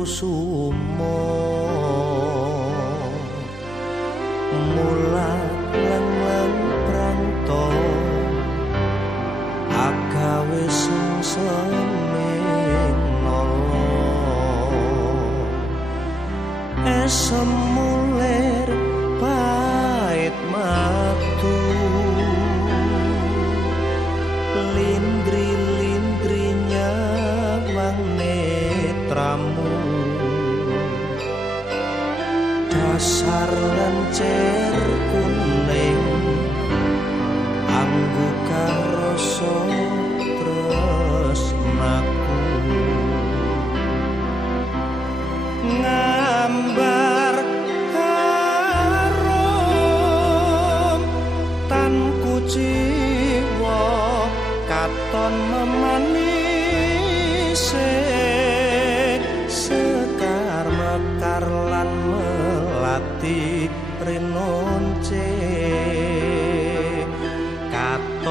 aruming kusuma. Mulat leng-leng pranto agawe sungseme nolo esem muler dasar lencer kuning. Anggu karoso tresnaku ngambar harum tan kuciwa katon memanise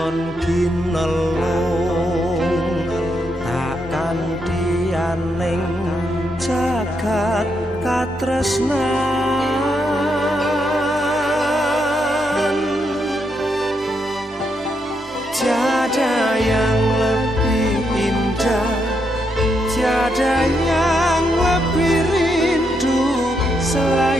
katon ginelung takkan dianing jagat katresnan. Tiada yang lebih indah tiada yang lebih rindu selain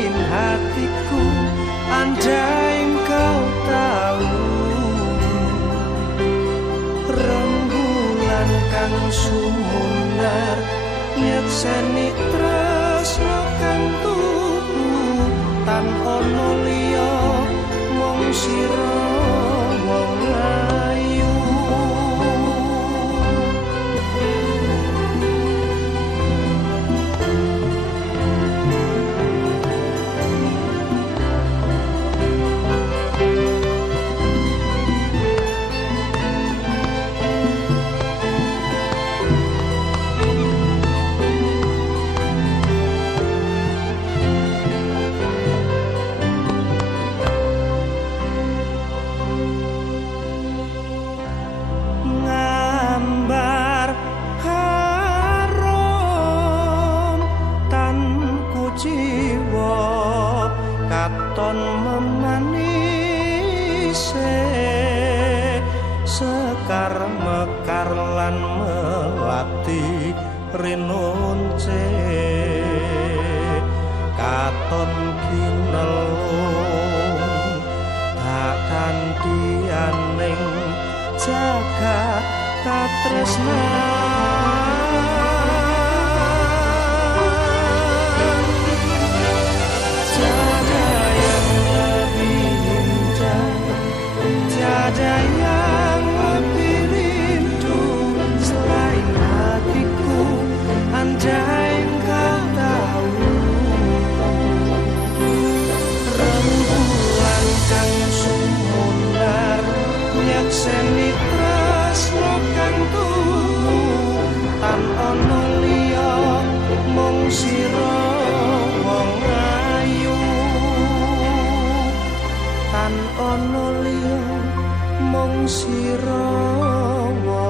kang sumunar nyekseni tresno kang tuhu tan ono liya mung sira katon memanise sekar mekar lan melati rinunce. Katon ginelung takkan dianing jagat katresnan Nyakseni tresno kang Tan ono liya mung sira wong